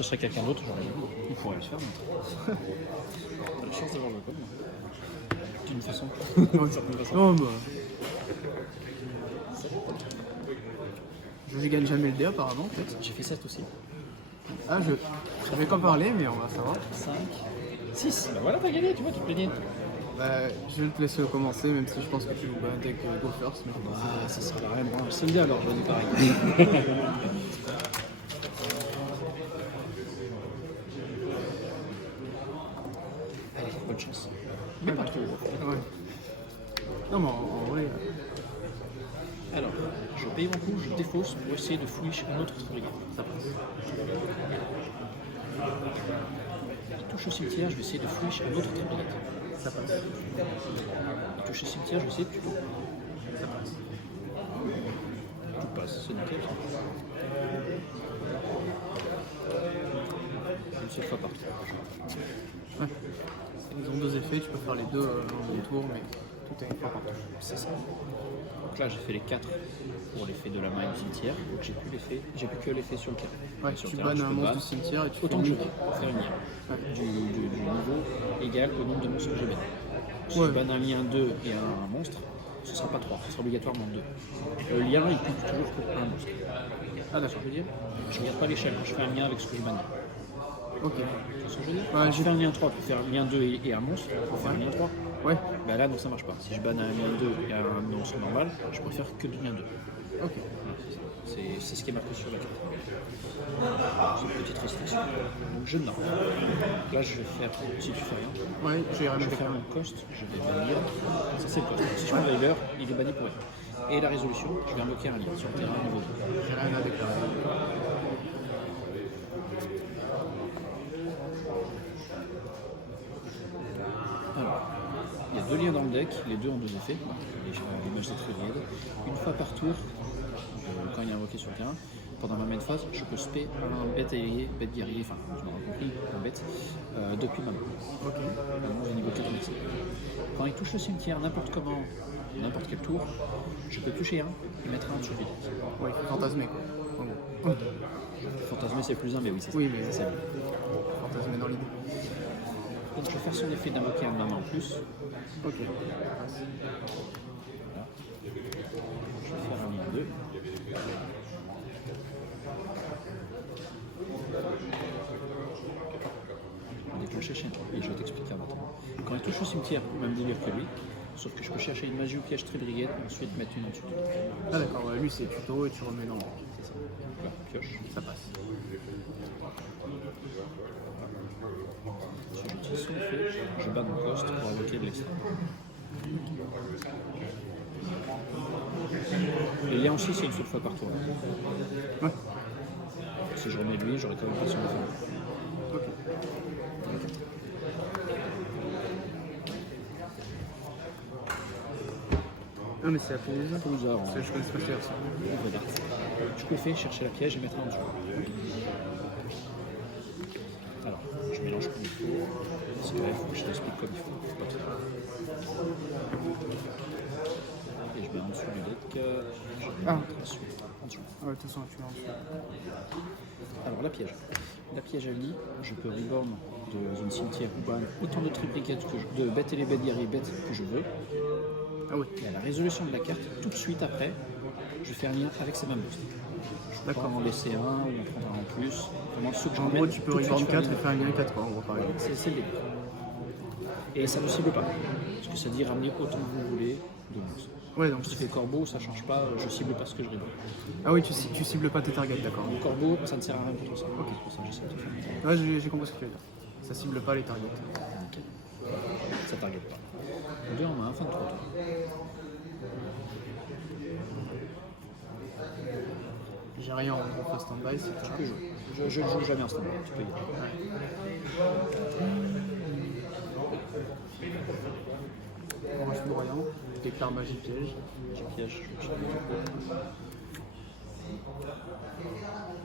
ce serait quelqu'un d'autre, j'aurais dit, il pourrait le faire. T'as la chance d'avoir le code. D'une façon. D'une certaine façon. Non, bah. Je gagne jamais le dé apparemment en fait. J'ai fait 7 aussi. Ah, je savais pas parler, mais on va savoir. 5, 6. Bah voilà, t'as gagné, tu vois, tu peux gagner. Bah, je vais te laisser commencer, même si je pense que tu joues un deck Go First. Mais Ah, ça sert à rien, moi. C'est bien alors, je dis pareil. Allez, bonne chance. Mais pas trop. Ouais. Non, mais en vrai. Alors, je paye mon coup, je défausse pour essayer de fouiller un autre brigade. Ça passe. Il touche au cimetière, je vais essayer de fouiller un autre brigade. Ça passe. Il touche au cimetière, je vais essayer de tuto. Ça passe. Tout passe, c'est nickel. Une seule fois par tour. Ouais. Ils ont deux effets, tu peux faire les deux en deux tours, mais tout est une fois par tour. C'est ça. Donc là, j'ai fait les 4 pour l'effet de la main et du cimetière. Donc j'ai plus que l'effet sur le terrain. Ouais, sur tu le terrain, bannes je un peux monstre ban du cimetière et tu autant fais que je une- veux pour faire une lien. Ouais. Du niveau égal au nombre de monstres que j'ai bannis. Si Ouais. je banne un lien 2 et un monstre, ce ne sera pas 3, ce sera obligatoirement 2. Le lien, il compte toujours pour un monstre. Ah, d'accord. Je veux dire, je ne regarde pas l'échelle quand je fais un lien avec ce que je bannis. Ok. Tu vois ce que je veux dire? Ouais, Quand je fais un lien 3 pour faire un lien 2 et un monstre, pour faire un lien 3. Ouais. Ben là, non, ça marche pas. Si je banne un lien 2 et un monstre normal, je peux faire que du lien 2. Ok. C'est ce qui est marqué sur la carte. C'est une petite restriction. Donc je nomme. Là, je vais faire, si tu fais rien, Ouais, j'ai rien je vais fait. faire un cost, je vais bannir. Ça, c'est le cost. Si je fais un Veiler, il est banni pour rien. Et la résolution, je vais invoquer un lien sur le terrain niveau 2. J'ai rien à déclarer. Alors, il y a 2 liens dans le deck, les 2 ont 2 effets. L'image des Trévièdes. Une fois par tour, quand il est invoqué sur le terrain, pendant ma main phase, je peux spé un bête guerrier, enfin, tu m'auras compris, un bête, depuis ma main. Ok. Vraiment, j'ai niveau 4 maxi. Quand il touche le cimetière, n'importe comment, n'importe quel tour, je peux toucher un et mettre un sur le deck. Ouais, fantasmé quoi. En gros. Fantasmer c'est plus 1, mais oui, c'est ça. Oui, mais c'est ça. fantasmé dans l'idée. Donc je vais faire son effet d'invoquer un main en plus. Ok. Voilà. Je vais faire un lien 2. On va déclencher chaîne et je vais t'expliquer avant. Quand il touche au cimetière, même délire que lui, sauf que je peux chercher une magie ou piège très brigade et ensuite mettre une en dessous. Ah d'accord, ouais, lui c'est tuto et tu remets dans le deck. C'est ça. Voilà, pioche. Ça passe. Si j'utilise son effet, je bats mon cost pour invoquer de l'extra. Les liens aussi, c'est une seule fois par tour. Ouais. Si je remets lui, j'aurais quand même pas son effet. Ok. Non mais c'est la Pelusa. Pelusa, en- Je connais pas cher ça. Regarde. Du coup, effet, chercher la piège et mettre un en dessous. Alors, je mélange comme il faut. Parce que là, il faut que je t'explique comme il faut. Faut pas trop. Et je mets en dessous du deck. Je vais Ah. mettre ensuite en dessous. Ah ouais, de toute façon tu l'as en dessous. Alors, la piège. La piège, elle dit je peux reborn de zone cimetière ou ban autant de tripliquettes de bêtes et les bêtes guerriers bêtes que je veux. Ah ouais. Et à la résolution de la carte, tout de suite après, je fais un lien avec ces mêmes boosts. Je peux pas D'accord. en laisser un ou en prendre un en plus. Vraiment, ceux que je En remets, gros tu peux tout de suite, reborn je fais un 4 et lien. faire un lien 4 quoi en gros par exemple. C'est le début. Et ça ne cible pas. Parce que ça dit ramener autant que vous voulez de monstres. Ouais donc Si tu fais corbeau, ça change pas, je cible pas ce que je reborn. ah oui tu cibles pas tes targets d'accord. Le corbeau, ça ne sert à rien pour ça. Ok, c'est pour ça que j'essaie de te faire. Ouais j'ai compris ce que tu veux dire. Ça cible pas les targets. Nickel. Ça target pas. 2 en main, fin de 3 tours. J'ai rien en gros stand-by si tu Tu peux jouer. Je ne joue jamais en stand-by, tu peux y aller. Orange foudroyant, déclare magie piège. J'ai piège, je vais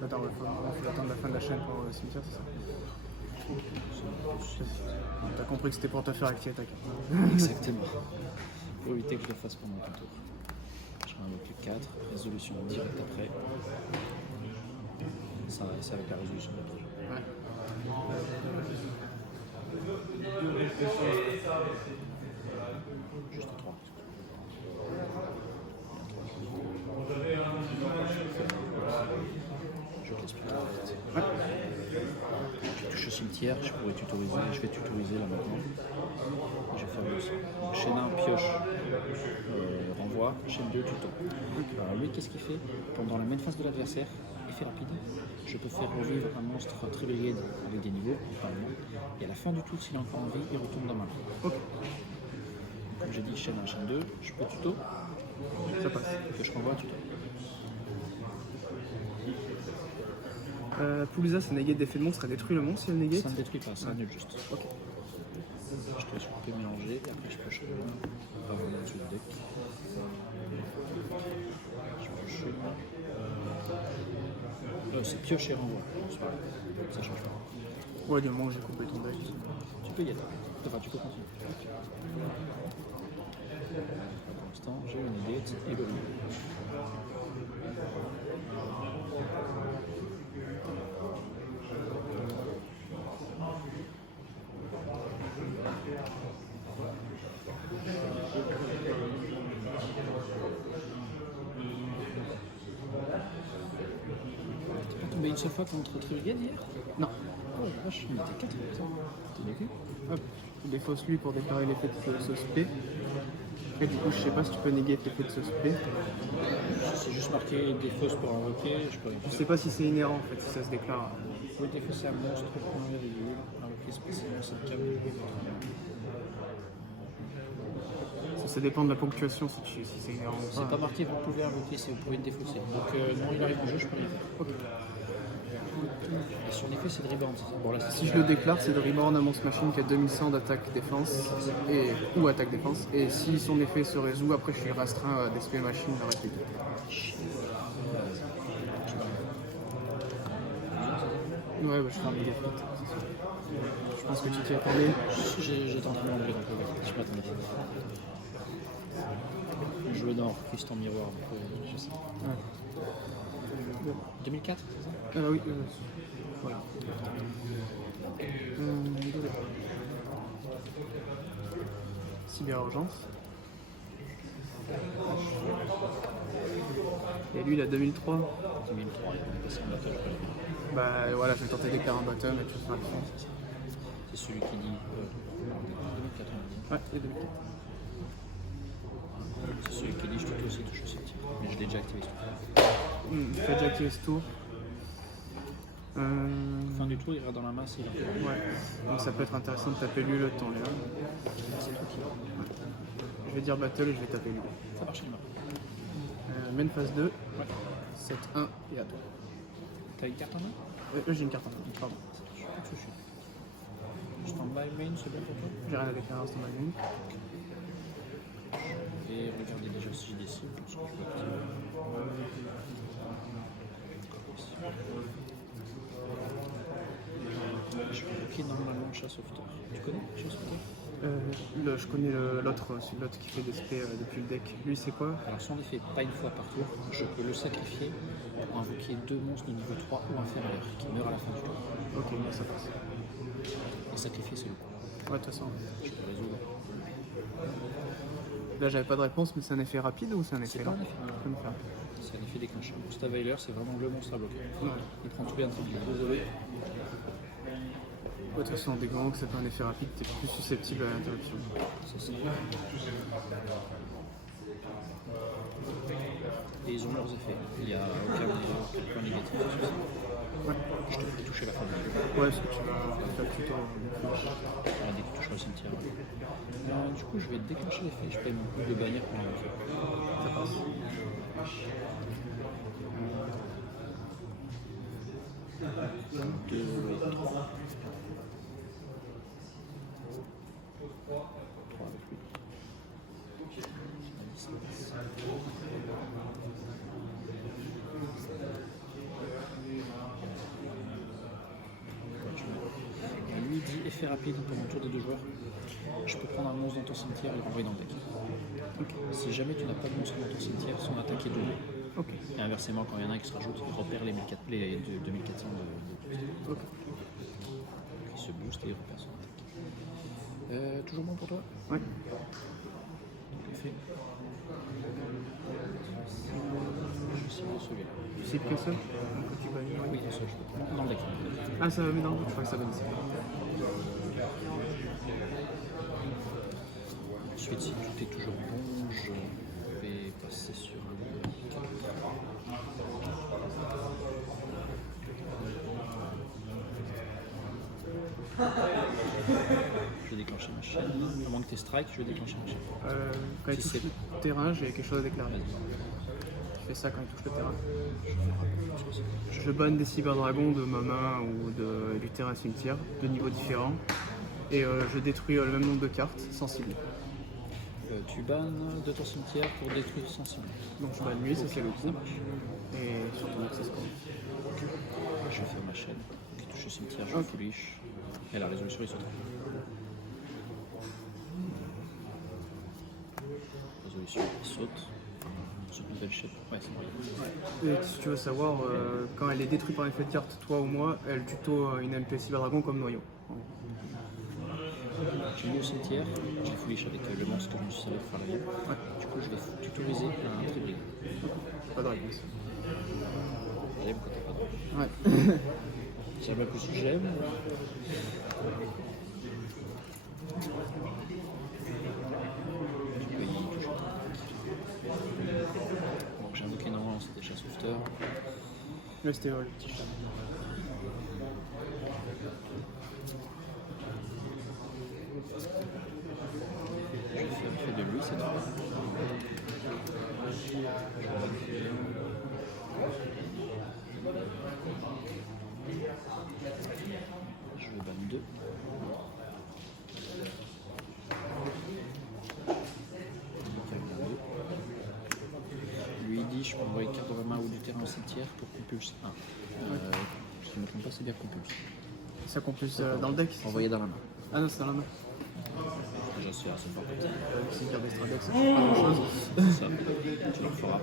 Attends, faut attendre la fin de la chaîne pour le cimetière, c'est ça? T'as compris que c'était pour te faire activer ta carte. Exactement. Pour éviter que je le fasse pendant ton tour. Je réinvoque le 4, résolution directe après. Ça, c'est avec la résolution de la tour. Ouais. cimetière, je pourrais tutoriser, je vais tutoriser là maintenant. Et je vais faire le chaîne 1, pioche, renvoi, chaîne 2, tuto. Alors lui, qu'est-ce qu'il fait? Pendant la main phase de l'adversaire, effet rapide, je peux faire revivre un monstre Tribellied avec des niveaux, normalement. Et à la fin du tour, s'il est encore en vie, il retourne dans ma main. Ok, Comme j'ai dit, chaîne 1, chaîne 2, je peux tuto, ça passe. pioche, renvoi, tuto. Pulsa, ça negate d'effet de monstre, ça détruit le monstre si elle negate. Ça ne détruit pas, ça annule juste. Ok. Je te laisse couper, mélanger, et après je pioche pas vraiment dessus le deck. Je pioche c'est pioche et renvoi, c'est pareil, ça change pas. Ouais, du moment où j'ai coupé ton deck. Tu peux y être, enfin tu peux continuer. Pour l'instant, j'ai une negate et le renvoi. T'es pas tombé une seule fois contre Tribellied hier? Non. Oh la vache, il était 4 putain. T'es vécu? Hop, je défausse lui pour déclarer l'effet de sauce P. Après, du coup, je sais pas si tu peux negate l'effet de sauce P. C'est juste marqué défausse pour invoquer, je peux rien Je faire. sais pas si c'est inhérent en fait, si ça se déclare. Vous pouvez défausser un monstre pour un virgule, invoquer spécialement cette carte. Ça dépend de la ponctuation si c'est inhérent ou C'est pas marqué, vous pouvez invoquer, c'est vous pouvez le défausser. Donc non, il arrive en jeu, je peux rien faire. Ok. Et son effet, c'est de rebound, c'est ça? Bon, là, Si je le déclare, c'est de reborn à monstre machine qui a 2100 d'attaque défense ou attaque défense. Et si son effet se résout, après je suis restreint à d'esprit machine à rapide. Ouais, bah, je fais un méga fit. Je pense que tu t'y attendais. J'étais en train de m'enlever, donc je m'attendais. Je jouais dans Christ en miroir, donc je sais. Ouais. 2004, c'est ça? Ah oui, voilà. Cyber-urgence. Et lui, il a 2003. 2003, il est passé en battle. Bah voilà, je vais tenter d'éclairer un bottom et tout ça. C'est celui qui dit 2004, on dit. Ouais, il y a 2004. C'est celui qui dit je te aussi touche aussi. Mais je l'ai déjà activé ce tour. Fais déjà activer ce tour. Fin du tour, il ira dans la masse et il va. Ouais, donc ça peut être intéressant de taper lui le temps là. C'est toi qui. Je vais dire battle et je vais taper lui. Ça marche, il marche. Main phase 2, Ouais. 7-1 et à toi. T'as une carte en main? J'ai une carte en main, pardon. Je sais pas que je suis. Stand-by main, c'est bon pour toi? J'ai rien à déclarer à ce moment là. Et regardez déjà si j'ai des cibles, parce que je peux activer. Je peux bloquer normalement chasse of Thor. Tu connais chasse of Thor? Je connais l'autre, celui l'autre qui fait des spé depuis le deck. Lui c'est quoi? Alors son effet, pas une fois par tour, je peux le sacrifier pour invoquer 2 monstres de niveau 3 ou inférieur qui meurent à la fin du tour. Ok, bah, ça passe. Et sacrifier celui. Ouais, de toute façon. Je peux résoudre. Là j'avais pas de réponse, mais c'est un effet rapide ou c'est un effet C'est pas lent? un effet. Je peux me faire. C'est un effet déclencheur. Stavailer, c'est vraiment le monstre à bloquer. Ouais. Il prend tous les intributs. Désolé. Ouais, de toute façon, dès que c'est pas un effet rapide, t'es plus susceptible à l'interruption. C'est ça. Et ils ont leurs effets. Il n'y a aucun point négatif. Ouais. Je te fais toucher la fin du tour. Ouais, parce que tu vas faire le tuto. Voilà, dès que tu touches le cimetière. Du coup, je vais déclencher l'effet. Je paye mon coup de bannière pour l'invoquer. Ça passe. 2 et 3. 3 avec lui. Lui dit effet rapide pendant le tour des 2 joueurs. Je peux prendre un monstre dans ton cimetière et le renvoyer dans le deck. Ok. Si jamais tu n'as pas de monstre dans ton cimetière, son attaque est doublée. Ok. Et inversement, quand il y en a un qui se rajoute, il repère les 2400 de boost. Ok. Il se booste et il repère son attaque. Toujours bon pour toi? Ouais. Donc, Je sais pas celui-là. Tu sais que ça? Oui, ça, je peux. Dans le deck. Ah, ça va mettre dans le doute, je crois que ça donne ça. Ensuite, si tout est toujours bon, je vais passer sur un. Je vais déclencher ma chaîne. À moins que tu strike, je vais déclencher ma chaîne. Quand il Si touche c'est- le terrain, j'ai quelque chose à déclarer. Vas-y. Je fais ça quand il touche le terrain. Je Je banne des cyberdragons de ma main ou du terrain cimetière, de niveaux différents. Et je détruis le même nombre de cartes sensibles. Tu bannes de ton cimetière pour détruire sensible. Donc je banne lui, ça c'est le Ça coup. marche. Et surtout que c'est ce qu'on. Je vais faire ma chaîne qui touche le cimetière, je Ok. foolish. Et la résolution est saute. Résolution saute. Saute nouvelle chaîne. Ouais, c'est bon. Et si tu veux savoir, quand elle est détruite par un effet de carte, toi ou moi, elle tuto une MP cyberdragon comme noyau. J'ai mis au cimetière, j'ai foolish avec le monstre que je me suis servi pour faire la guerre. Du coup, je vais tutoriser un tribrid. Pas de réponse. J'aime quand t'as pas de. Ouais. J'aime un peu ce que j'aime. Du coup, il touche le truc. Bon, j'ai invoqué normalement, c'était déjà sauveteur. Là c'était le petit chat. Je vais faire effet de lui cette fois. Je vais ban 2. Lui il dit je peux envoyer une carte de ma main ou du terrain au cimetière pour compulse 1. Je ne me trompe pas, c'est bien compulse. Ça compulse dans le deck. c'est ça Envoyer dans la main. Ah non, c'est dans la main. Déjà c'est assez fort comme ça. C'est une carte d'extra deck, ça fait pas grand chose. C'est ça. Tu le feras.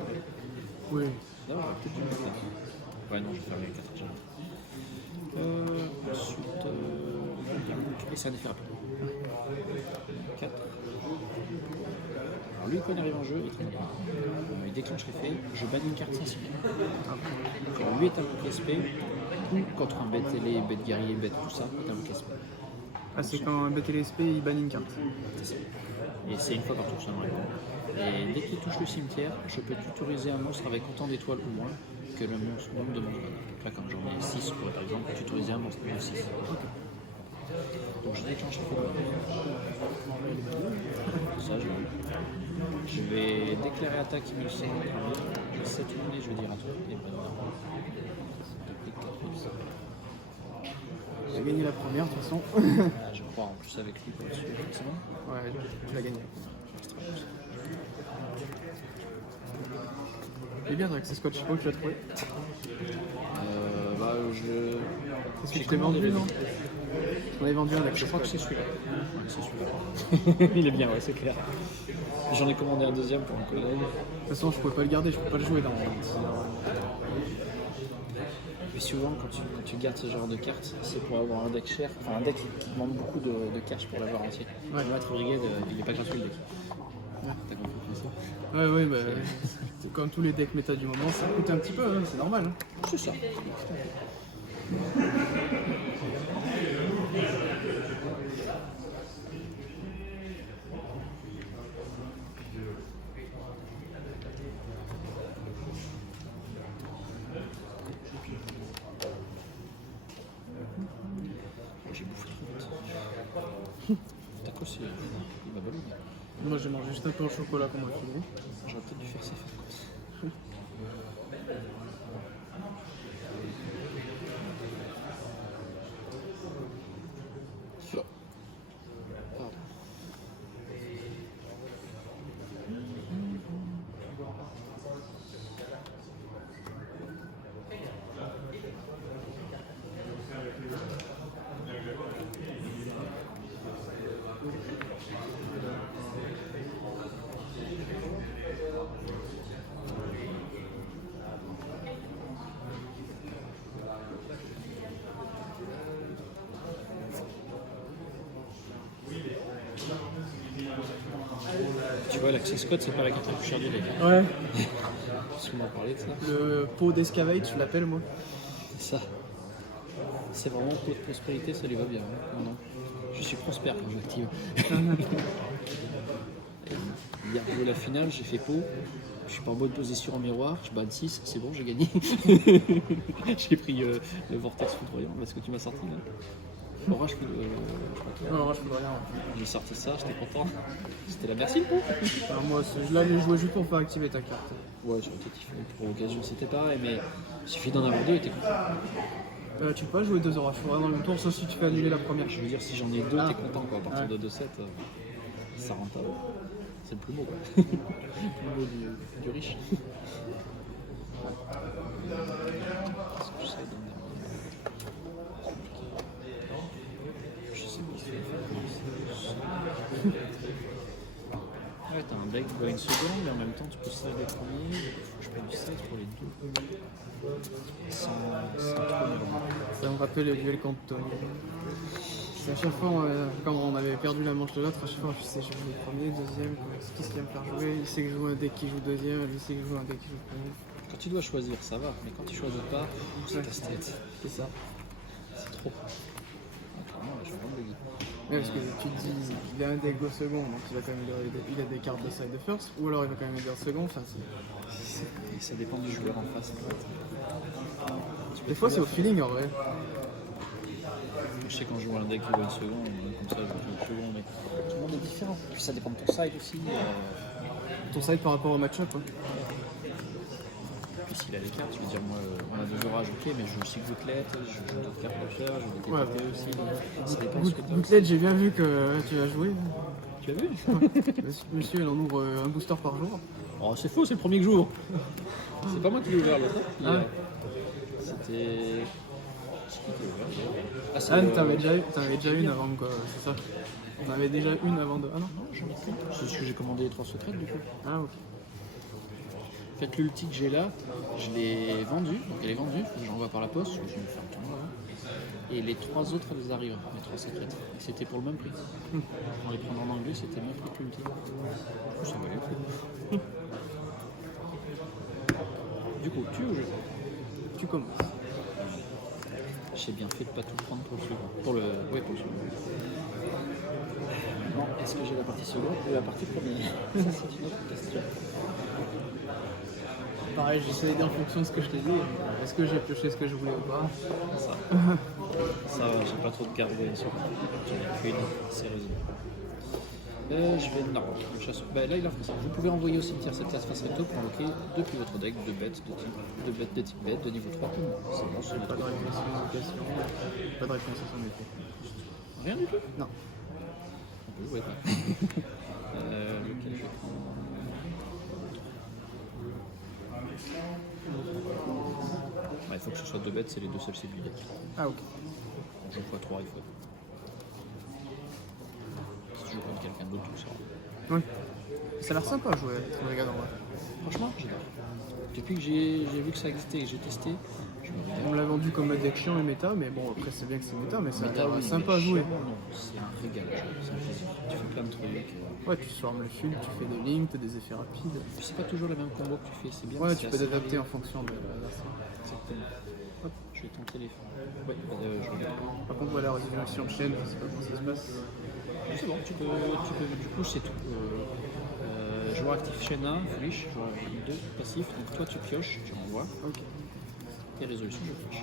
Oui. Là, on va peut-être du matin. Ouais, non, je vais faire les 4 déjà. Ensuite, et c'est un effet rapide. 4. Alors lui, quand il arrive en jeu, il traîne pas. Il déclenche l'effet, je bannis une carte sensible. Quand lui est invoqué SP, ou contre un bête ailé, bête guerrier, bête tout ça, est invoqué SP. Ah, c'est quand un BTLSP il banne une carte. C'est ça. Et c'est une fois par tour seulement. Et dès qu'il touche le cimetière, je peux tutoriser un monstre avec autant d'étoiles ou moins que le nombre de monstres. Donc là, quand j'en mets 6, je pourrais par exemple tutoriser un monstre de 6. Donc je déclenche le coup. Ça, je vais déclarer attaque qui me semble. Je 7 unités, je vais dire à toi. Et ben non. J'ai gagné la première de toute façon. Je crois en plus avec lui pour le suivre, forcément. Ouais, tu l'as gagné. Et bien, avec ces scotch, je sais pas où tu l'as trouvé. Bah, je. Est-ce que J'ai tu t'es commandé vendu, le non? On avait vendu un avec Je ce crois que scotch. c'est celui-là. Ouais, c'est celui-là. Il est bien, ouais, c'est clair. J'en ai commandé un deuxième pour un collègue. De toute façon, je pouvais pas le garder, je peux pas le jouer dans. Et souvent, quand tu gardes ce genre de cartes, c'est pour avoir un deck cher, enfin un deck qui demande beaucoup de cash pour l'avoir entier. Ouais. Le maître brigade, il est pas gratuit le deck. T'as compris ça? Ouais, ouais, bah. C'est comme tous les decks méta du moment, ça coûte un petit peu, hein, c'est normal. Hein. C'est ça. J'ai bouffé trop vite. Taco, il m'a ballonné. Moi, j'ai mangé juste un peu au chocolat qu'on m'a filé. J'aurais peut-être dû faire ça, faire course. Pardon. Tu vois, l'Access Code, c'est pas la carte la plus chère du deck. Ouais. Parce qu'on m'a parlé de ça. Le pot d'escavate, je l'appelle moi. C'est ça. C'est vraiment pot de prospérité, ça lui va bien. Hein. Non, non. Je suis prospère quand j'active. Hier, pour la finale, j'ai fait pot. Je suis pas en bonne position en miroir. Je bats de 6, c'est bon, j'ai gagné. J'ai pris le Vortex foudroyant, parce que tu m'as sorti là. Orage foudroyant. Non, je peux rien. J'ai sorti ça, j'étais content. C'était la merci le pot. Alors moi, je l'avais joué juste pour faire activer ta carte. Ouais, j'aurais peut-être kiffé. Pour l'occasion, c'était pareil, mais il suffit d'en avoir deux et t'es content. Tu peux pas jouer 2 orages foudroyants dans le même tour, sauf si tu fais annuler la première. Je veux dire, si j'en ai deux, t'es content quoi. À partir de 2-7, ça rend pas. C'est le plus beau quoi. Le plus beau du riche. Est-ce que j'essaie d'en avoir? Je sais pas si ouais, t'as un deck qui va une seconde, mais en même temps tu peux side les premiers. Il faut que je paye du side pour les deux. Sans trop me Ça me rappelle le duel contre Tony. À chaque fois, quand on avait perdu la manche de l'autre, à chaque fois, je sais, je joue le premier, deuxième, qu'est-ce qu'il va me faire jouer? Il sait que je joue un deck qui joue deuxième, lui sait que je joue un deck qui joue premier. Quand tu dois choisir, ça va, mais quand tu choisis pas, c'est casse-tête. C'est ça. C'est trop. Ah, clairement, là, je suis vraiment dégueu. Ouais, parce que tu te dis, il a un deck au second, donc il a quand même il a des cartes de side de first, ou alors il va quand même aider au second. Enfin, Et ça dépend du joueur en face. des fois, c'est au feeling en vrai. Je sais quand je joue un deck qui va une seconde, comme ça, je joue une seconde, mais tout le monde est différent. Puis ça dépend de ton side aussi. Ton side par rapport au match-up. Hein. Puis s'il a les cartes, je veux dire, moi, on a deux orages, ok, mais je joue aussi Gouttlet, je joue d'autres cartes de faire, je joue des Ouais, TP aussi. Donc ça dépend de ce que tu as. Gouttlet, j'ai bien vu que tu as joué. Tu as vu? Monsieur, il en ouvre un booster par jour. Oh, c'est faux, c'est le premier que j'ouvre. C'est pas moi qui l'ai ouvert l'autre. Ah. C'était. Ah, c'est Ah, t'en avais déjà une avant, quoi, c'est ça. T'en avais déjà une avant de. Ah non, j'en ai qu'une. C'est ce que j'ai commandé les 3 secrètes du coup. Ah, ok. En fait, l'ulti que j'ai là, je l'ai vendue. Donc elle est vendue, il faut que j'envoie par la poste. Je vais me faire le tournoi. Hein. Et les 3 autres, elles arrivent, les 3 secrètes. Et c'était pour le même prix. En les prenant en anglais, c'était le même prix que l'ulti. Du coup, ça valait le coup. Du coup, tu ou je? Tu commences. J'ai bien fait de pas tout prendre pour le second. Pour le second. Maintenant, est-ce que j'ai la partie seconde ou la partie première? Ça, c'est une autre question. Pareil, j'essaie d'aider en fonction de ce que je t'ai dit. Est-ce que j'ai pioché ce que je voulais ou pas? Ça. Ça va, j'ai pas trop de cartes de seconde. J'en ai qu'une, sérieusement. Je vais. Non, le chasseur. Bah, là, il a fait ça. Vous pouvez envoyer au cimetière cette tasse face recto pour invoquer depuis votre deck 2 bêtes de type bête de niveau 3 pour moi. C'est bon, c'est Pas de réponse à son éducation. Pas de réponse à son effet. rien du tout. Non. On peut jouer pas. Lequel je vais prendre? Il faut que ce soit 2 bêtes, c'est les 2 seuls cibles du deck. Ah, ok. On joue x3, il faut. Si tu joues contre quelqu'un d'autre, tout ça. Oui. Ça a l'air sympa à jouer, regarde en vrai. Franchement, j'adore. Depuis que j'ai vu que ça existait et que j'ai testé, je me On régale. me l'a vendu comme un deck chiant et méta, mais bon, après c'est bien que c'est méta, mais ça a Méta, l'air oui, sympa mais à jouer. chiant, non. C'est un régal à jouer, c'est un plaisir. Tu fais plein de trucs. Ouais, tu swarmes le fil, tu fais des lignes, t'as des effets rapides. Puis c'est pas toujours la même combo que tu fais, c'est bien. Ouais, c'est tu peux assez t'adapter en varié. fonction de l'adversaire. Exactement. Hop, je vais tenter les. Ouais, je regarde. Par contre, voilà, résolution de chaîne, je sais pas comment ça se passe. C'est bon, tu peux, du coup c'est tout. Joueur actif chaîne 1, flush, joueur 2, passif. Donc toi tu pioches, tu renvoies. Ok. Et résolution, je flush.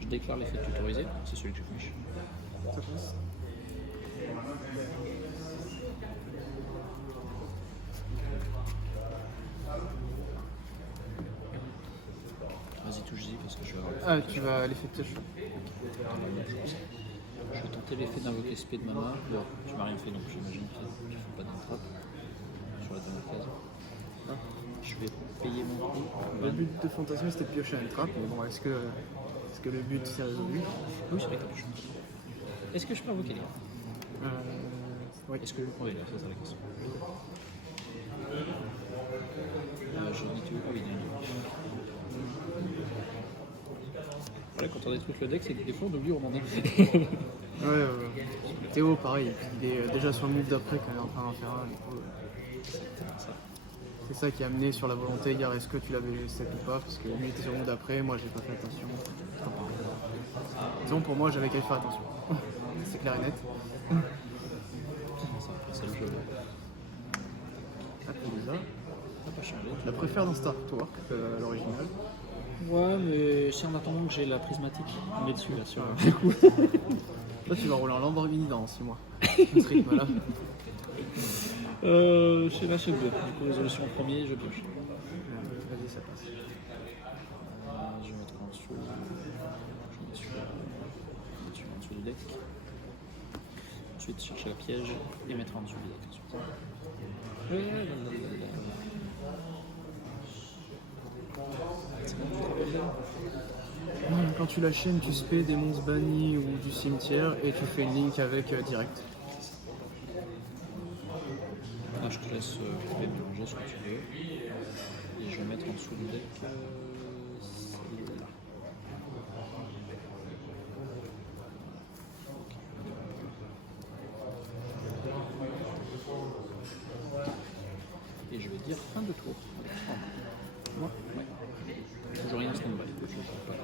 Je déclare l'effet tutorisé, c'est celui que je flush. Ça passe. Vas-y, touche J parce que je vais avoir Ah, tu vas l'effet pioche. Je vais tenter l'effet d'invoquer SP de ma main. Bon, tu m'as rien fait donc j'imagine qu'il ne faut pas d'entrape sur la dernière case. Je vais payer mon coup. Le but de Fantasme c'était de piocher un trap, mais bon, est-ce que le but s'est résolu? Oui, c'est vrai que tu changes. Est-ce que je peux invoquer les gars? Oui. Est-ce que. Oui, là, ça c'est la question. Je dis tout. Ah oui, il y a un vrai, quand on détruit le deck, c'est que des fois on oublie où on en est. Ouais, Théo, pareil, il est déjà sur le move d'après quand il est en train d'en faire un. Du coup, Ça. c'est ça qui a amené sur la volonté hier, est-ce que tu l'avais set ou pas, parce que lui était sur le move d'après, moi j'ai pas fait attention. Disons pour moi j'avais qu'à y faire attention. C'est clair et net. Ça, c'est le jeu. Après déjà, Ça n'a pas changé. je la préfère dans Star Tour à l'original. Ouais, mais si en attendant que j'ai la prismatique, on est dessus là sur Ouais. le coup. Toi tu vas rouler en Lamborghini dans 6 mois. Ce rythme-là. Chez la chef 2, du coup résolution en premier, je pioche. Vas-y, ça passe. Je vais mettre en dessous. Je mets sur en dessous du deck. Ensuite chercher la piège et mettre en dessous du deck ensuite. C'est bon, tu te rappelles d'elle? Quand tu la chaînes, tu spé des monstres bannis ou du cimetière et tu fais une link avec direct. Là, je te laisse mélanger ce que tu veux. Et je vais mettre en dessous du deck celle-là. Et je vais dire fin de tour. Moi, ouais. Toujours rien stand-by. Je joue pas.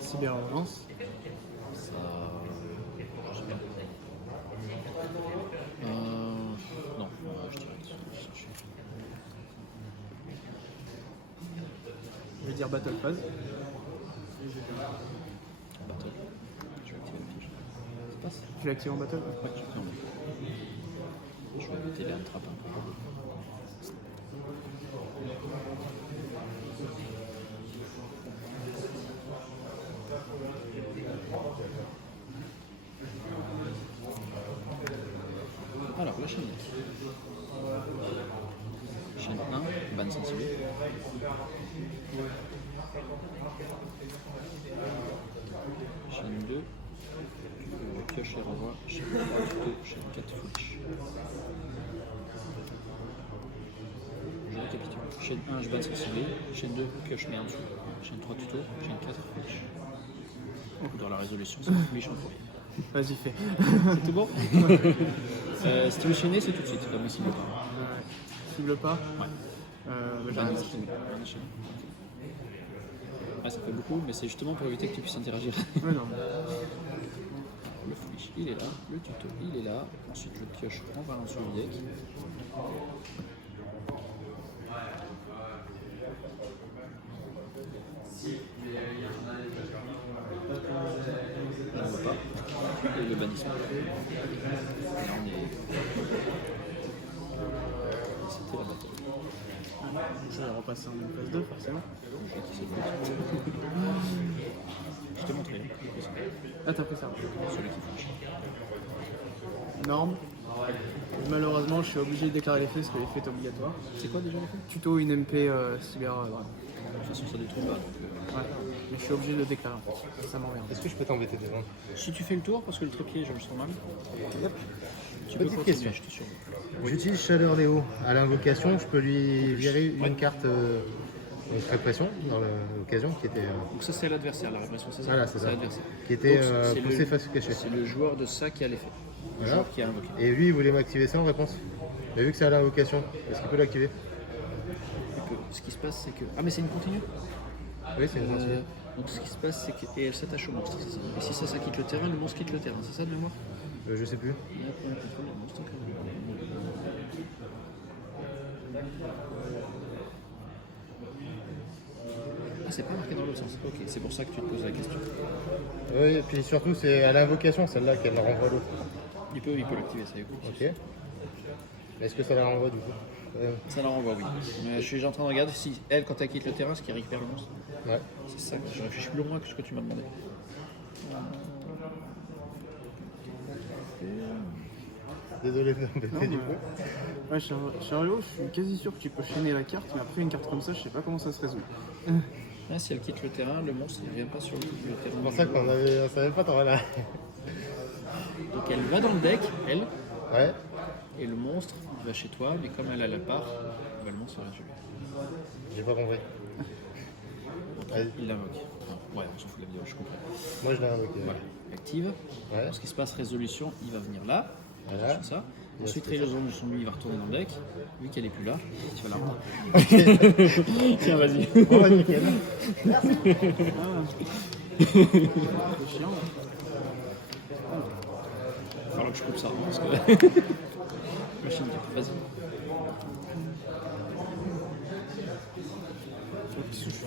Cyber-urgence. Ça. Je sais pas. Non, je dirais que ça. Je vais dire Battle Phase. Battle. Je vais activer la piège. Ça passe? Tu l'actives en battle? Ouais, je fais en battle. Je vais éviter les attrapes un peu. Alors, la chaîne. Chaîne 1, ban sensible. Chaîne 2, pioche et renvoi. Chaîne 3, tuto. Chaîne 4, flash. Je récapitule. Chaîne 1, je ban sensible. Chaîne 2, pioche mais en dessous. Chaîne 3, tuto. Chaîne 4, flash. Dans la résolution, c'est flash en premier. Vas-y, fais. C'est tout bon? Si tu veux chaîner, c'est tout de suite, comme ici. Cible pas? Ouais. J'arrête. Ouais, ça fait beaucoup, mais c'est justement pour éviter que tu puisses interagir. Ouais, non. Le flash, il est là. Le tuto, il est là. Ensuite, le pioche, on va en dessous du deck. On ne voit pas. Et le bannissement. Là, on est. C'était la bataille. Ça va repasser en phase 2, forcément. Je t'ai montré. Ah, t'as pris ça. Celui qui flash. Norme. Malheureusement, je suis obligé de déclarer l'effet parce que l'effet est obligatoire. C'est quoi déjà le fait? Tuto une MP cyber. De toute façon, ça détruit pas. Donc, Ouais. Mais je suis obligé de le déclarer en fait. Ça m'emmerde. Est-ce que je peux t'embêter devant? si tu fais le tour, parce que le trépied, je le sens mal, tu peux Petite continuer, question. je te surveille. J'utilise Chaleur Léo. À l'invocation, je peux lui virer une carte répression dans l'occasion qui était, Donc ça, c'est l'adversaire, la répression, c'est ça? Voilà, c'est ça. l'adversaire. qui était Donc, c'est poussé le- face caché. C'est le joueur de ça qui a l'effet. Le Voilà. joueur qui a invoqué. Et lui, il voulait m'activer ça en réponse. Mais vu que c'est à l'invocation, est-ce qu'il peut l'activer? Il peut. Ce qui se passe, c'est que... Ah, mais c'est une continue. Oui, c'est une continue. Donc ce qui se passe, c'est que... Et elle s'attache au monstre, c'est ça. Et si ça quitte le terrain, le monstre quitte le terrain. C'est ça de mémoire? Je sais plus. Et après, on contrôle le monstre. Ah, c'est pas marqué dans l'autre sens. Ok, c'est pour ça que tu te poses la question. Oui, et puis surtout, c'est à l'invocation, celle-là, qu'elle renvoie l'autre. Il peut l'activer, ça y est. Ok. Mais est-ce que ça la renvoie du coup? Ça la renvoie, oui. Mais je suis en train de regarder si elle, quand elle quitte le terrain, ce qui récupère le monstre. Ouais. C'est ça, je réfléchis plus loin que ce que tu m'as demandé. Désolé de t'embêter Non, du mais- coup. Ouais, Chariot, je suis quasi sûr que tu peux chaîner la carte, mais après une carte comme ça, je sais pas comment ça se résout. Là, si elle quitte le terrain, le monstre ne revient pas sur le terrain. C'est pour ça qu'on savait pas trop là. Donc elle va dans le deck, elle, Ouais. et le monstre il va chez toi, mais comme elle a la part, bah, le monstre va chez lui. J'ai pas compris. Vas-y. Il l'invoque. Enfin, ouais, on s'en fout de la vidéo, je comprends. Moi je l'ai invoqué. Voilà, active. Ouais. Ce qui se passe, résolution, il va venir là. Voilà. C'est ça. Il Ensuite, va se résolution, lui, il va retourner dans le deck. Vu qu'elle est plus là, tu vas la reprendre. Tiens, vas-y. Oh, bah, nickel. C'est chiant. Il va falloir que je coupe ça. Parce que... Machine cap, vas-y. Qu'est-ce que je fais?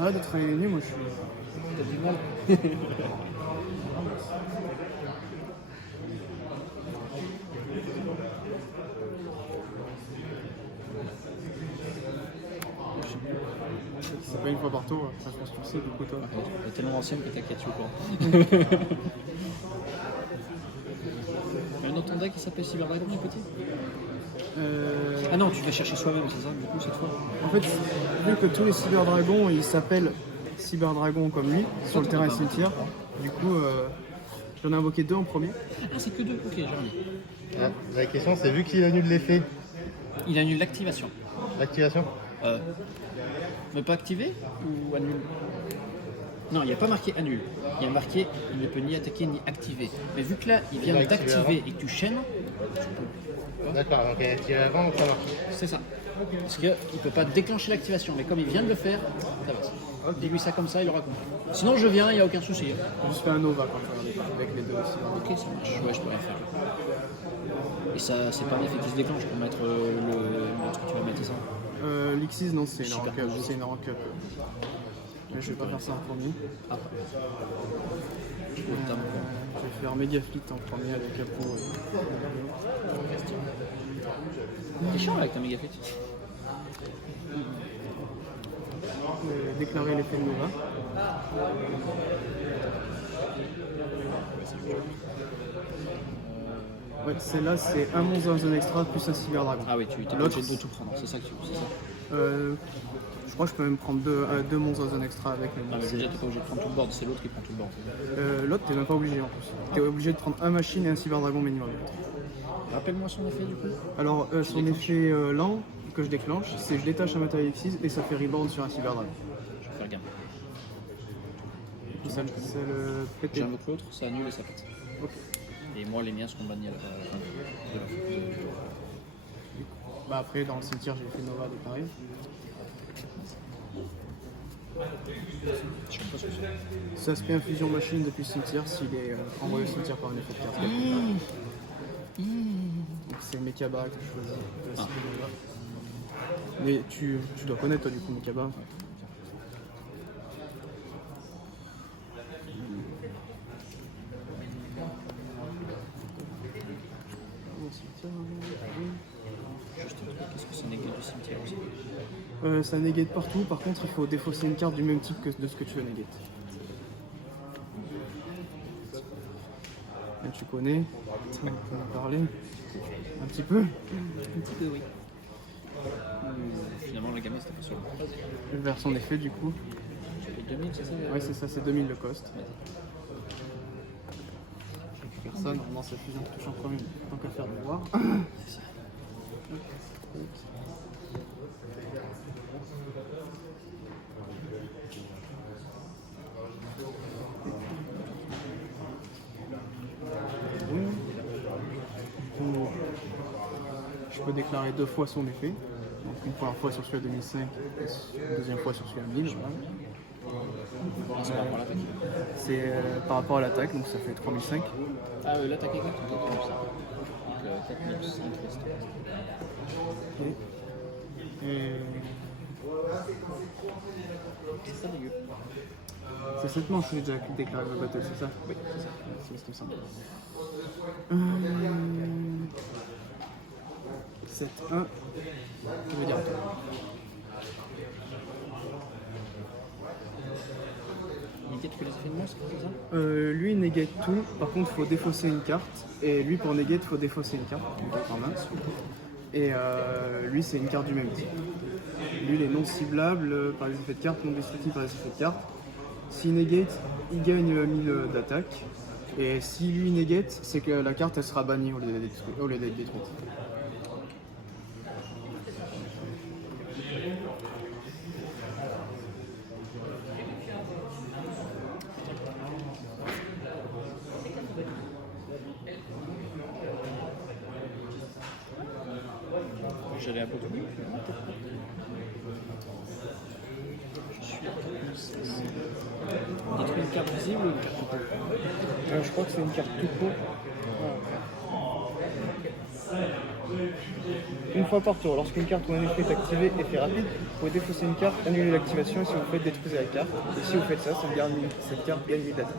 Arrête de travailler les nuits, moi je suis. T'as du mal. C'est pas une fois par tour, enfin, je pense que tu le sais, du coup toi. T'es tellement ancienne que t'inquiète, tu au courant. Un autre deck qui s'appelle Cyberdragon, du petit. Ah non, tu vas chercher soi-même, c'est ça, du coup, cette fois. En fait, vu que tous les cyberdragons ils s'appellent cyberdragon comme lui, sur le terrain et cimetière, du coup j'en ai invoqué 2 en premier. Ah, c'est que 2, ok, j'en ai. Ah, la question c'est vu qu'il annule l'effet, Il annule l'activation. l'activation. Mais pas activé ou annule? Non, il n'y a pas marqué annule. Il y a marqué il ne peut ni attaquer ni activer. Mais vu que là, il vient Il va activer d'activer et que tu chaînes, D'accord, donc elle a tiré avant, donc ça marche. c'est ça. Parce qu'il ne peut pas déclencher l'activation. Mais comme il vient de le faire, ça passe. Dis-lui ça comme ça, il aura compris. Sinon, je viens, il n'y a aucun souci. J'ai juste fait un Nova quand je regardais avec les 2 aussi. Ok, ça marche. Ouais, je pourrais faire. Et ça, c'est pas un effet qui se déclenche pour mettre le truc que tu vas mettre, c'est ça? L'Xyz, non, c'est une Super rank up. C'est une rank up. Mais je vais pas faire ça en premier. Après. Je vais faire Mega Fleet en premier avec Apo. T'es chiant avec ta méga fleet. Déclarer l'effet de Nova. Ouais, celle-là, c'est un monstre dans la zone extra plus un cyberdragon. Ah oui, tu t'es pas L'autre, obligé de tout prendre, c'est ça que tu veux, c'est ça? Je crois que je peux même prendre deux monstres dans la zone extra avec le Ah, mais déjà, t'es pas obligé de prendre tout le board, c'est l'autre qui prend tout le board. L'autre, t'es même pas obligé en plus. T'es obligé de prendre un machine et un cyberdragon minimum. Rappelle-moi son effet du coup. Alors, son effet lent que je déclenche, c'est je détache un matériel Xyz et ça fait reborn sur un cyberdragon. Je vais faire gamme. Ça le pète. J'invoque l'autre, ça annule et ça pète. Ok. Et moi, les miens seront bannis à la fin de la Bah après, dans le cimetière, j'ai fait Nova déclaré. Je sais pas ce que c'est. Ça se fait infusion machine depuis le cimetière s'il est envoyé au cimetière par un effet de carte. Donc c'est Mekaba que je choisis. Mais tu dois connaître toi du coup Mekaba. Juste un truc, qu'est-ce que c'est négatif du cimetière aussi? Ça negate partout, par contre il faut défausser une carte du même type que de ce que tu veux negate. Et tu connais, on peut en parler un petit peu. Un petit peu, oui. Finalement, la gamme c'était pas sur le. Vers son effet du coup. Et 2000, c'est ça? Ouais c'est ça, c'est 2000 le cost. Je vais faire ça, normalement cette fusion touche en premier, tant qu'à faire de voir. Je peux déclarer 2 fois son effet. Donc une première fois sur celui à 2005 et une deuxième fois sur celui à 1000. Voilà. C'est par rapport à l'attaque. C'est par rapport à l'attaque, donc ça fait 3005. Ah, l'attaque est exacte, donc 4113. C'est ça dégueu. C'est cette manche que j'ai déjà déclaré le battle, c'est ça? Oui, c'est ça. C'est ce qui me semble. 7-1. Je veux dire à toi. Negate que les effets de monstre, c'est ça? Lui il negate tout, par contre il faut défausser une carte. Et lui pour negate il faut défausser une carte. Donc, en main. Et lui, c'est une carte du même type. Lui, il est non ciblable par les effets de carte, non destructible par les effets de carte. S'il negate, il gagne 1000 d'attaque. Et si lui negate, c'est que la carte elle sera bannie au lieu d'être détruite. J'allais à beaucoup. Je suis à 46. Détruire une carte visible ou une carte tout court? Je crois que c'est une carte tout court. Une fois par tour, lorsqu'une carte ou un effet est activé, effet rapide, vous pouvez défausser une carte, annuler l'activation et si vous faites détruisez la carte. Et si vous faites ça, cette carte gagne 1000 d'attaque.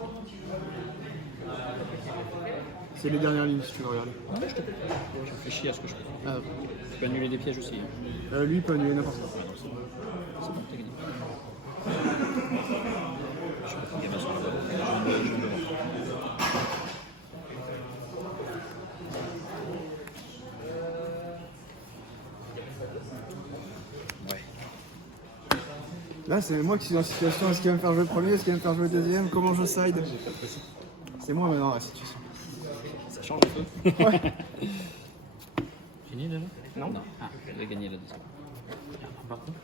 C'est les dernières lignes si tu veux regarder. Ouais, je réfléchis à ce que je fais. Ah, Je peux annuler des pièges aussi. Hein. lui il peut annuler n'importe quoi. C'est bon, t'as gagné. Je suis fatigué parce que je viens de voir. Ouais. Là c'est moi qui suis dans la situation, est-ce qu'il va me faire jouer le premier, est-ce qu'il va me faire jouer le deuxième, comment je side. C'est moi maintenant la situation. Ça change un peu. Ouais. Fini déjà? Non. Ah, il a gagné la deuxième. Par contre,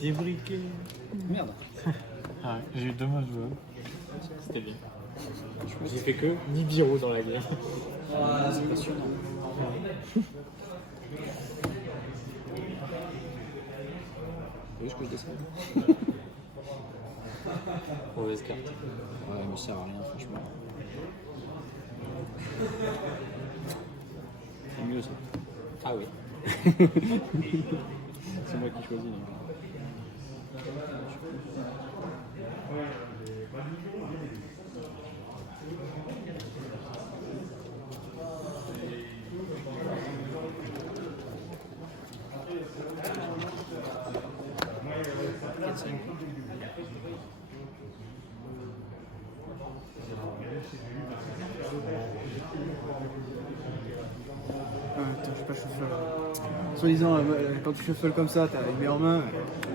j'ai briqué. Merde. Ah, j'ai eu 2 mains joueurs. C'était bien. J'ai fait que Nibiru dans la game. C'est passionnant. Vous voyez ce que je descends? Mauvaise carte. Ouais, elle me sert à rien, franchement. C'est mieux ça. Ah oui. C'est moi qui choisis. Donc. Attends, je sais pas shuffle. Soi-disant, quand tu shuffles comme ça, t'as une meilleure main.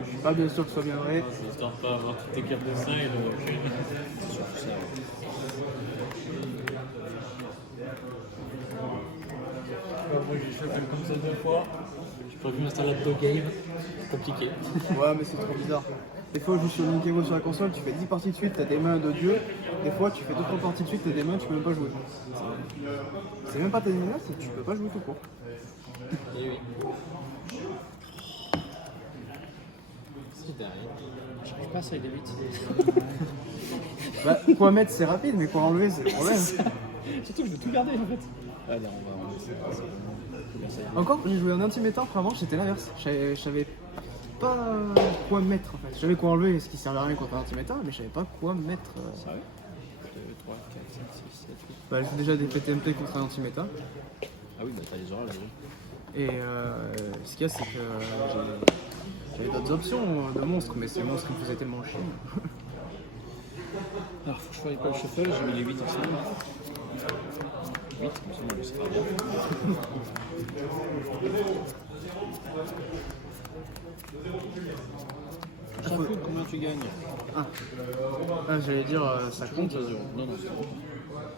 Je suis pas bien sûr que ce soit bien vrai. Je tente pas avoir toutes tes cartes de 5 et donc. Moi j'ai shuffle comme ça 2 fois. J'ai pas vu m'installer à 2 games. C'est compliqué. Ouais, mais c'est trop bizarre. Des fois, je joue sur Nintendo sur la console, tu fais 10 parties de suite, t'as des mains de dieu. Des fois, tu fais 2-3 parties de suite, t'as des mains, tu peux même pas jouer. C'est même pas tes mains, c'est que tu peux pas jouer tout court. Et oui. C'est derrière. J'arrive pas à side vite. Bah, quoi mettre, c'est rapide, mais quoi enlever, c'est le problème. Surtout que je veux tout garder en fait. Allez, on va laisser ça. Encore, j'ai joué en anti-méta, avant, c'était l'inverse. Je savais pas quoi mettre en fait. Je savais quoi enlever, ce qui servait à rien contre un anti-méta, mais je savais pas quoi mettre. Sérieux 2, 3, 4, 5, 6, 7, 8. Bah, j'ai déjà des PTMP contre un anti-méta. Ah oui, bah t'as les auras là. Et ce qu'il y a, c'est que j'avais d'autres options de monstres, mais ces monstres me faisaient tellement chier. Alors, faut que je fasse pas le shuffle, j'ai mis les 8 ensemble. 8, comme ça, on le sera bien. Ça coûte combien tu gagnes? Ah, j'allais dire, ça Tu compte. comptes à 0. Non, non, c'est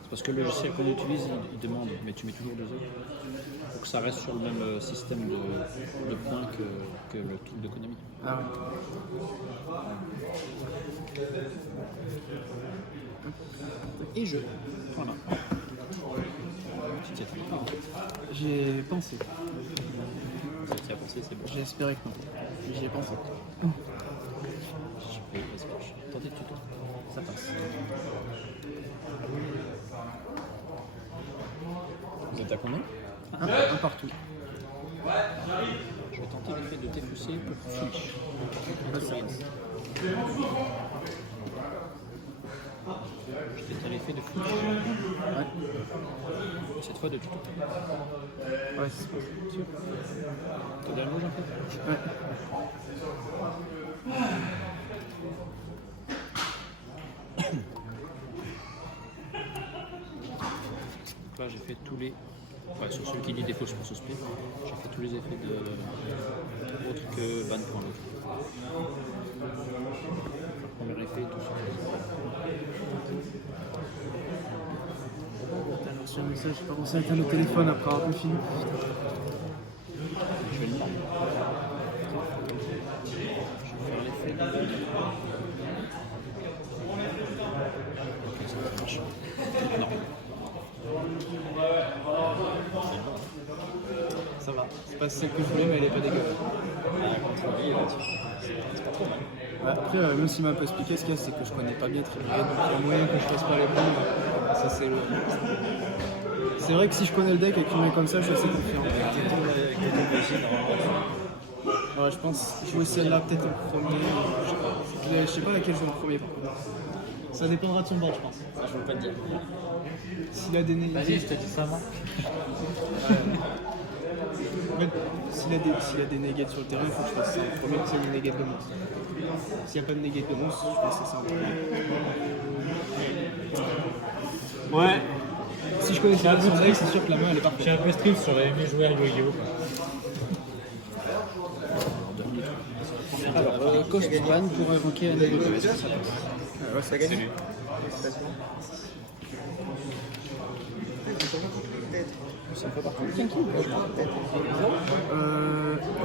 parce que le logiciel qu'on utilise, il demande, mais tu mets toujours 2 0. Faut que ça reste sur le même système de points que le truc d'économie. Ah ouais. Et je. Voilà. Tu t'y attendais pas en fait. J'ai pensé. Si tu y as pensé, c'est bon. J'ai espéré que non. J'y ai pensé. Oui, vas-y, tentez de tuto. Ça passe. Vous êtes à combien? Un partout. Je vais tenter l'effet de défausser pour finish. Je t'ai dit l'effet de finish. Ouais. Cette fois de tuto. Ouais, c'est pas Sûr. T'as de la rouge un peu? Ouais. Donc là j'ai fait tous les Ouais, sur celui qui dit défaut, je pense au spé. J'ai fait tous les effets de. Autres que ban pour un autre. Premier effet, tout ça. T'as reçu un message, j'ai pas pensé à éteindre le téléphone après avoir tout fini. Je vais le prendre. Je vais faire l'effet de. Ok, ça marche. Non. Ça va, c'est pas celle que je voulais, mais elle est pas dégueulasse. Après, même s'il m'a un peu expliqué, ce qu'il y a, c'est que je connais pas bien Tribrigade, donc il y a moyen que je fasse pas les prendre. Ça, c'est le. C'est vrai que si je connais le deck avec une main comme ça, je suis assez confiant. Ouais, je pense jouer celle-là peut-être en premier. Je sais pas laquelle je vais en premier. Ça dépendra de son board, je pense. Je veux pas te dire. S'il a des Vas-y, négatives. je te dis ça, moi. En fait, s'il a des négates sur le terrain, il faut que je fasse ça en premier, c'est une négate de monstre. S'il n'y a pas de négate de monstre, je pense que c'est ça en premier. Ouais. Si je connaissais pas son deck, c'est sûr que la main elle est Je suis un parfaite. peu strict, j'aurais aimé jouer à Yu-Gi-Oh! Alors, cost ban pour évoquer un niveau 2. Est-ce que ça passe? Ouais, ça gagne. Ça fait partie du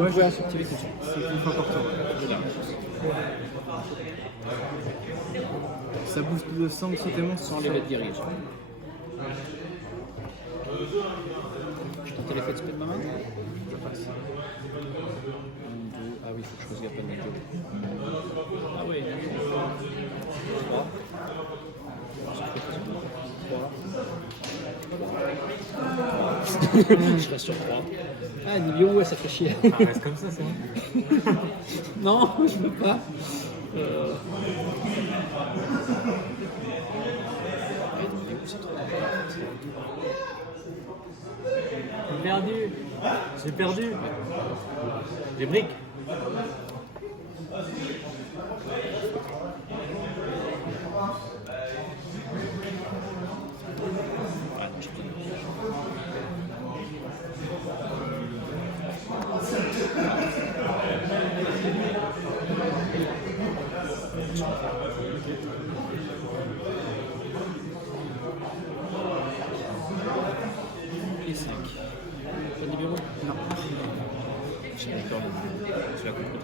Ouais, jouer à subtilité. c'est une fois par tour. Ça booste de 100 de sauter monstre Sans les bêtes guerriers. Je tente l'effet de spell de ma main? Je passe. 1, 2, ah oui, il faut que je fasse gaffe à le mettre. Ah oui. 3. Je reste sur 3. Ah, Nibio, ouais, ça fait chier. Ça reste comme ça, c'est vrai. Non, je peux pas. J'ai perdu. J'ai perdu. Les briques. Et 5. Pas de Nibio? Non. J'avais peur de tu l'as compris.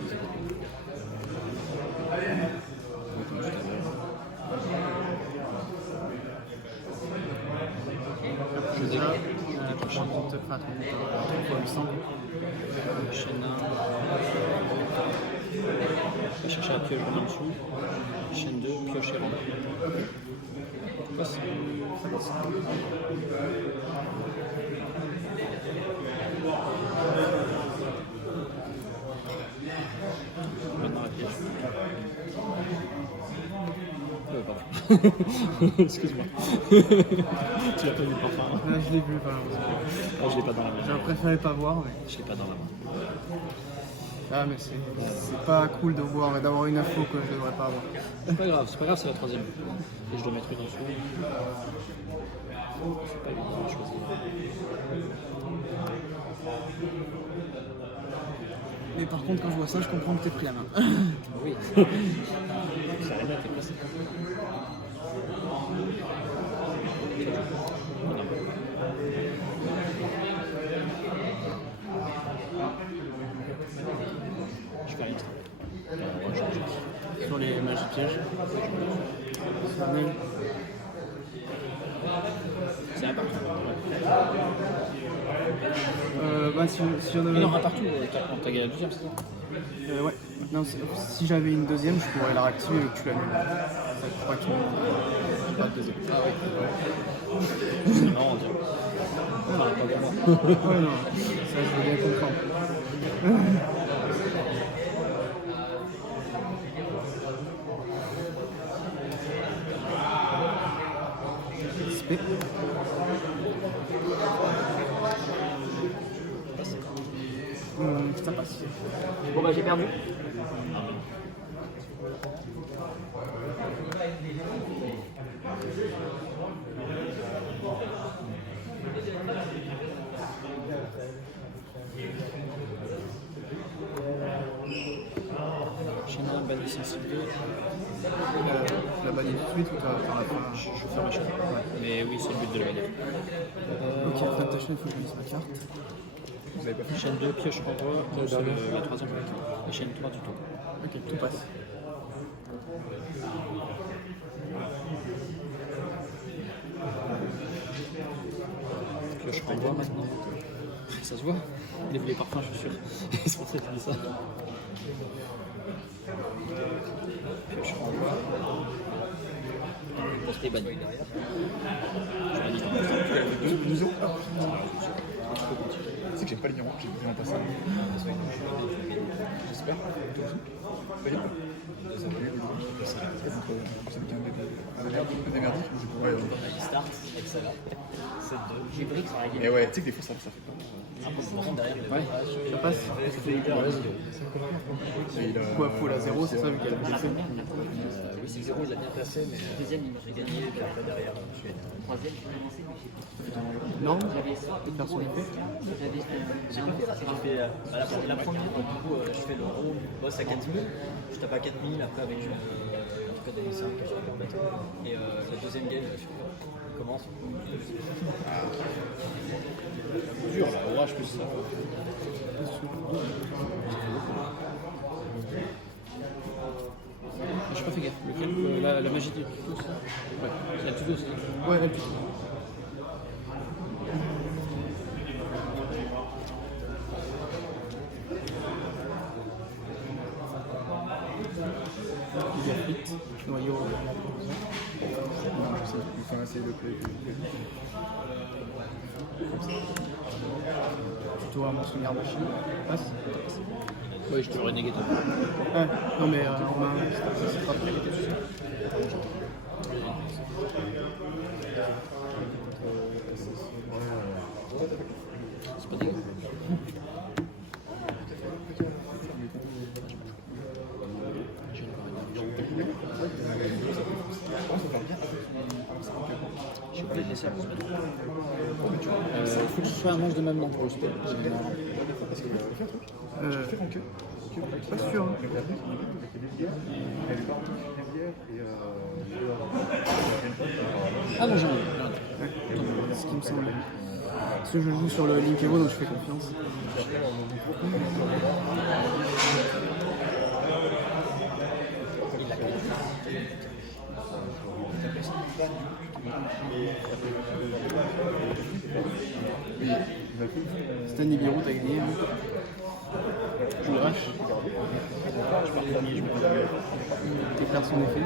Je déjà, je prends 30 fois 800. Chaîne 1. On va chercher la pioche en dessous. Chaîne 2, pioche et rang. Passe. Maintenant la pioche. Pardon. Excuse-moi. Tu l'as pas vu le parfum. Là, je l'ai vu, malheureusement. Ah, je l'ai pas dans la main. J'aurais préféré pas voir, mais. Je l'ai pas dans la main. Ah, mais c'est pas cool de voir et d'avoir une info que je devrais pas avoir. C'est pas grave, c'est la troisième. Et je dois mettre une en dessous. C'est pas évident à choisir. Mais par contre, quand je vois ça, je comprends que t'es pris la main. Oui. Ça arrive là, t'es placé. Je fais rien. Sur les magies pièges. Ça mêle. C'est un partout. Bah, si j'en Il avais. y en aura partout. T'as gagné la deuxième, c'est ça? Ouais. Non, si j'avais une deuxième, je pourrais la réactiver et que tu l'annules. Je crois que tu pas de deuxième. Ah oui. C'est marrant, on dirait. Enfin, pas vraiment. Ouais, non, ça je veux bien comprendre. Spé. Ça passe. Bon, bah, j'ai perdu. sensible 2. La bannière tout de suite ou t'en as pas? Je ferme ma chaîne. Mais oui, c'est le but de la manière. Ok, fin de ta chaîne, il faut que je lise ma carte. Vous avez pas fait Chaîne 2, pioche renvoi, c'est la troisième avec. Et chaîne 3 du tout. Ok, tout passe. Pioche renvoi maintenant. Ça se voit. Il lève les parfums, je suis sûr. C'est pour ça que je dis ça. Pioche renvoi. Pour tes bannis. Je bannis ton 12 ans. C'est que j'ai pas l'ignorant, j'ai vraiment pas ça. J'espère. Des merdiques, je pourrais. Il start, excellent. C'est 2. J'ai pris que ça Mais ouais, tu sais que des fois ça fait pas. derrière. Ouais. Ça passe. Ça fait hyper. Quoi, faut la 0, c'est ça, vu qu'elle a blessé. Oui, c'est 0, il l'a bien placé, mais deuxième, il m'a gagné, et puis après derrière, je suis troisième. Non, faire son effet. J'ai fait la première, donc du coup je fais le gros boss à 4000, je tape à 4000 après avec en tout cas des 5 que j'ai fait en bateau. Et la deuxième game, je commence. Dur là, orage plus ça. J'ai pas fait gaffe. Lequel la magie du tuto, ça. Ouais, il y a le tuto aussi. Ouais, elle pique. Hyperfit, noyau. Non, je sais, il faut essayer de play. Tuto à morceau de machine. Passe. Oui, je te l'aurais négué toi. Ouais, non mais en main, c'est pas très C'est pas dégueu. J'ai oublié de laisser la pause. Il faut que ce soit un manche de même nom pour le spell. Pas sûr. Hein. Ah non, j'en ai. C'est ce qui me semble. Parce que je joue sur le Link Evo, donc je fais confiance. Stan Nibiru, t'as gagné. Hein. Je lâche. Je pars premier, je me déclare son effet.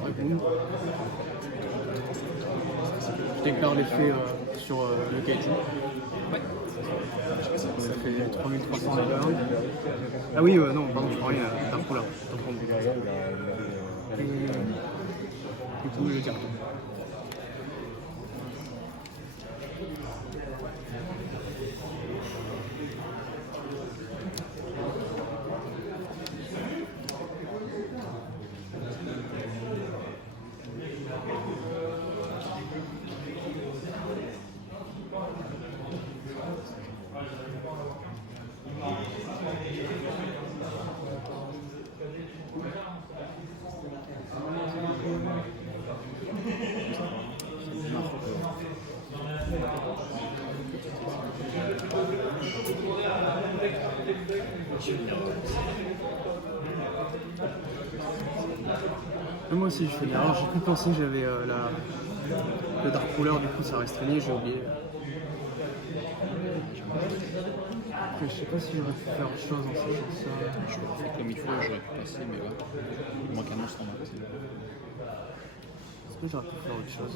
Ouais, boum. Je déclare l'effet sur le kaiju. Ouais. Ça fait 3300 de burn. Ah oui, non, pardon, je parlais d'un pro là. Et du coup, je tire tout. Moi aussi je fais bien. Alors j'ai pu penser que j'avais le Dark Ruler, du coup ça restreignait, j'ai oublié. Après, je sais pas si j'aurais pu faire autre chose en sachant ça. Je l'aurais fait comme il faut, j'aurais pu passer, mais là, il manque un monstre en main. Est-ce que j'aurais pu faire autre chose?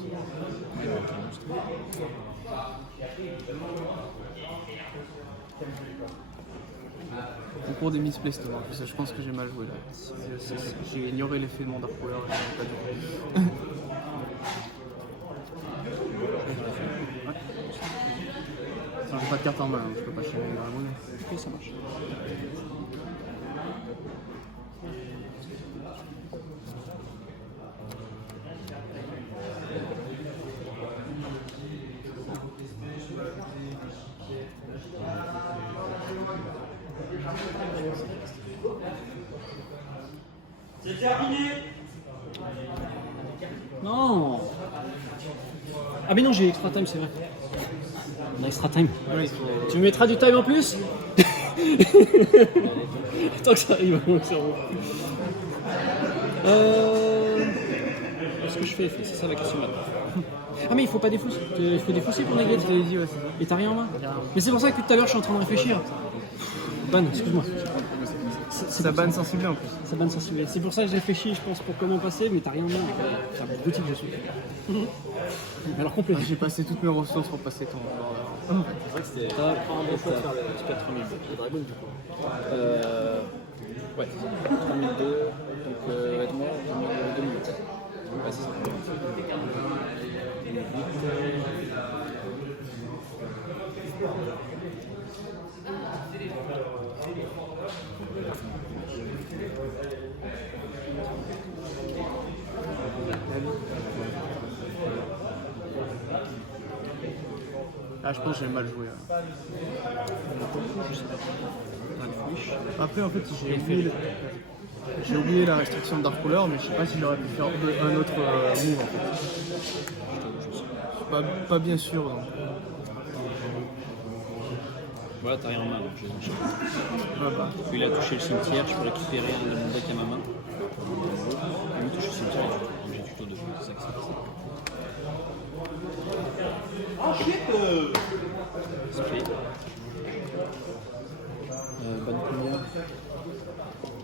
Il manque un monstre. Au cours des misplays, je pense que j'ai mal joué là. J'ai ignoré l'effet de mon Dark Ruler, je savais pas du tout. j'ai pas de carte en main, donc je peux pas chier dans la monnaie. Ok, ça marche. C'est terminé. Non. Ah mais non, j'ai extra time, c'est vrai. On a extra time. Tu me mettras du time en plus. Tant que ça arrive, mon cerveau. Qu'est-ce que je fais? C'est ça la question là. Ah mais il faut pas défausser. Il faut défausser pour négatif. Je t'ai dit, ouais, c'est ça. Et t'as rien en main? Mais c'est pour ça que tout à l'heure je suis en train de réfléchir. Ban, excuse-moi. Ça banne sans cibler en plus. Ça banne sensible. C'est pour ça que j'ai réfléchi, je pense, pour comment passer, mais t'as rien en main. C'est un bruti que je suis. Alors complet. J'ai passé toutes mes ressources pour passer ton. C'est vrai que c'était pas un bon choix de faire le super 3000. Le Dragon, du coup. Ouais, 3002, donc avec moi, 2008. Ouais, c'est ça. Ah, je pense que j'ai mal joué. Après, en fait, j'ai oublié la restriction de Dark Ruler, mais je sais pas si j'aurais pu faire un autre move en fait. Je suis pas bien sûr. Donc. Voilà, t'as rien en main, donc je les enchaîne. Ah bah. Puis il a touché le cimetière, je peux récupérer un de mon deck à ma main. Lui touche le cimetière, donc j'ai tuto 2. C'est ça que c'est. Split. Bonne combien?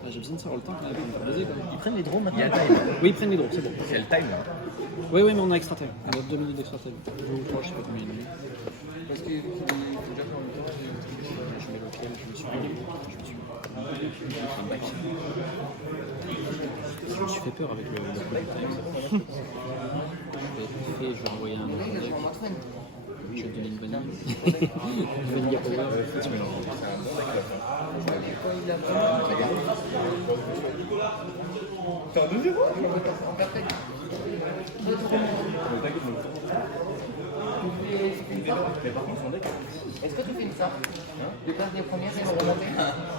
Ah, j'ai besoin de savoir le temps qu'on a pour me faire baiser. Ils prennent les drones Il y maintenant. a le time. Oui, ils prennent les drones, c'est bon. Il y a le time là. Oui, mais on a extra time. On a 2 minutes d'extra time. 2 ou 3, je sais pas combien il y en a. Parce que Je mets lequel, je me suis un back. Je me suis fait peur avec le Bullet Times. Je vais envoyer un autre deck. Je vais te donner une vanille. Vanilla Power, tu mélanges. t'es en 2-0. Mais par contre son deck. Est-ce que tu fais une sorte de place des premières et de remonter?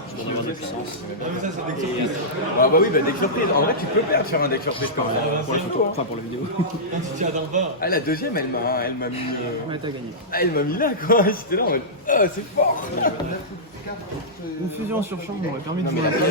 Je dois avoir de la puissance. Ah mais ça c'est deck surprise. Ah bah oui, bah deck surprise. En vrai tu peux perdre sur un deck surprise par exemple. Pour la photo, enfin pour la vidéo. Ah la deuxième elle m'a mis. Ouais, t'as gagné. Ah elle m'a mis là quoi. J'étais là en mode. Oh c'est fort. Une fusion sur champ m'aurait permis de jouer la